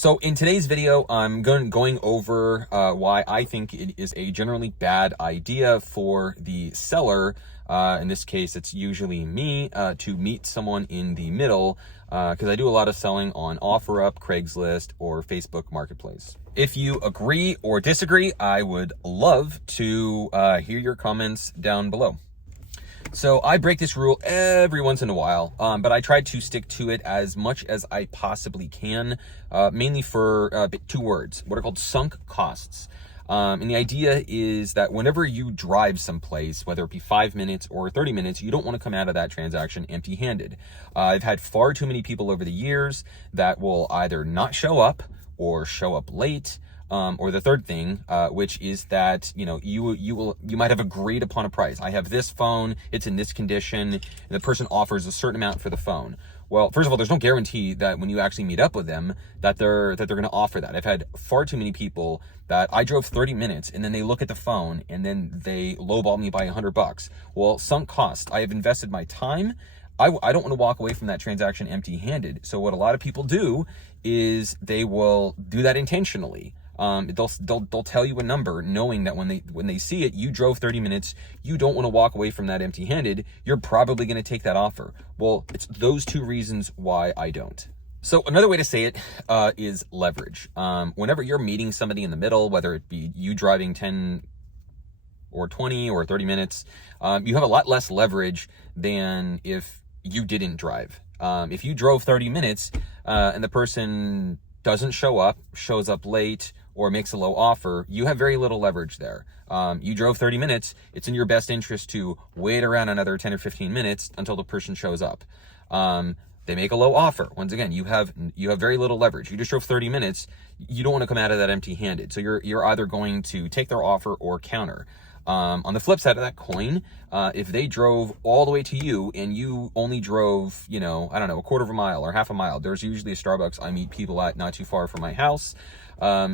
So in today's video, I'm going over why I think it is a generally bad idea for the seller, in this case it's usually me, to meet someone in the middle, because I do a lot of selling on OfferUp, Craigslist, or Facebook Marketplace. If you agree or disagree, I would love to hear your comments down below. So I break this rule every once in a while, but I try to stick to it as much as I possibly can, mainly for two words, what are called sunk costs. And the idea is that whenever you drive someplace, whether it be 5 minutes or 30 minutes, you don't want to come out of that transaction empty-handed. I've had far too many people over the years that will either not show up or show up late. Or the third thing, which is that, you might have agreed upon a price. I have this phone, it's in this condition, and the person offers a certain amount for the phone. Well, first of all, there's no guarantee that when you actually meet up with them, that they're going to offer that. I've had far too many people that I drove 30 minutes and then they look at the phone and then they lowball me by $100. Well, sunk cost. I have invested my time. I don't want to walk away from that transaction empty-handed. So what a lot of people do is they will do that intentionally. They'll tell you a number knowing that when they see it, you drove 30 minutes, you don't want to walk away from that empty-handed, you're probably going to take that offer. Well, it's those two reasons why I don't. So another way to say it is leverage. Whenever you're meeting somebody in the middle, whether it be you driving 10 or 20 or 30 minutes, you have a lot less leverage than if you didn't drive. If you drove 30 minutes and the person doesn't show up, shows up late, or makes a low offer, you have very little leverage there. You drove 30 minutes, it's in your best interest to wait around another 10 or 15 minutes until the person shows up. They make a low offer. Once again, you have very little leverage. You just drove 30 minutes, you don't want to come out of that empty-handed. So you're either going to take their offer or counter. On the flip side of that coin, if they drove all the way to you and you only drove, I don't know, a quarter of a mile or half a mile, there's usually a Starbucks I meet people at not too far from my house.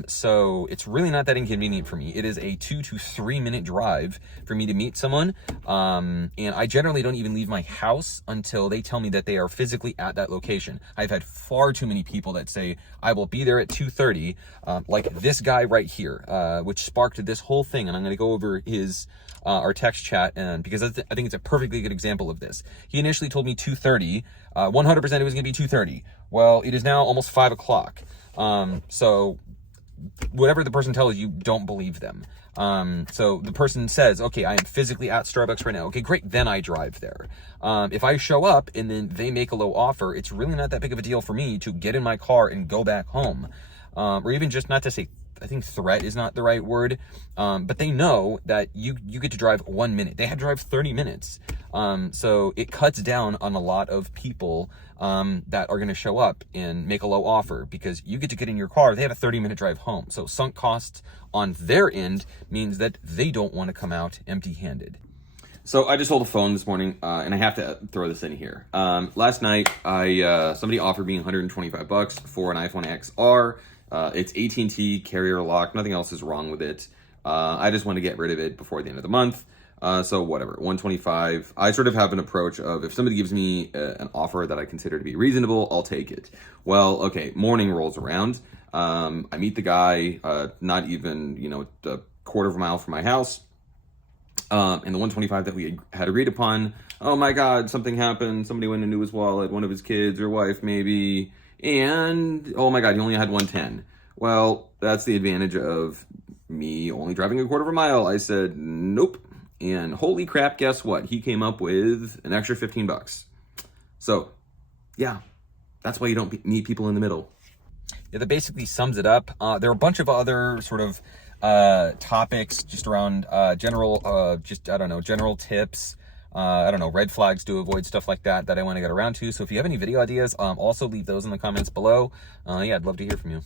So it's really not that inconvenient for me. It is a 2 to 3 minute drive for me to meet someone. And I generally don't even leave my house until they tell me that they are physically at that location. I've had far too many people that say, I will be there at 2:30, like this guy right here, which sparked this whole thing. And I'm going to go over our text chat, and because I think it's a perfectly good example of this. He initially told me 2:30, 100% it was going to be 2:30. Well, it is now almost 5 o'clock. So whatever the person tells you, don't believe them. So the person says, okay, I am physically at Starbucks right now. Okay, great. Then I drive there. If I show up and then they make a low offer, it's really not that big of a deal for me to get in my car and go back home. Or even just not to say, I think threat is not the right word, but they know that you get to drive 1 minute. They had to drive 30 minutes. So it cuts down on a lot of people that are going to show up and make a low offer because you get to get in your car. They have a 30-minute drive home. So sunk costs on their end means that they don't want to come out empty-handed. So I just sold a phone this morning, and I have to throw this in here. Last night, somebody offered me $125 for an iPhone XR. It's AT&T carrier lock. Nothing else is wrong with it. I just want to get rid of it before the end of the month. So whatever, 125. I sort of have an approach of if somebody gives me an offer that I consider to be reasonable, I'll take it. Well, okay, morning rolls around. I meet the guy, not even, a quarter of a mile from my house. And the 125 that we had agreed upon, oh my God, something happened. Somebody went into his wallet, one of his kids or wife maybe. And, oh my God, he only had 110. Well, that's the advantage of me only driving a quarter of a mile. I said, nope. And holy crap, guess what? He came up with an extra $15. So, yeah, that's why you don't meet people in the middle. Yeah, that basically sums it up. There are a bunch of other sort of topics just around general tips. Red flags to avoid, stuff like that I want to get around to. So if you have any video ideas, also leave those in the comments below. Yeah, I'd love to hear from you.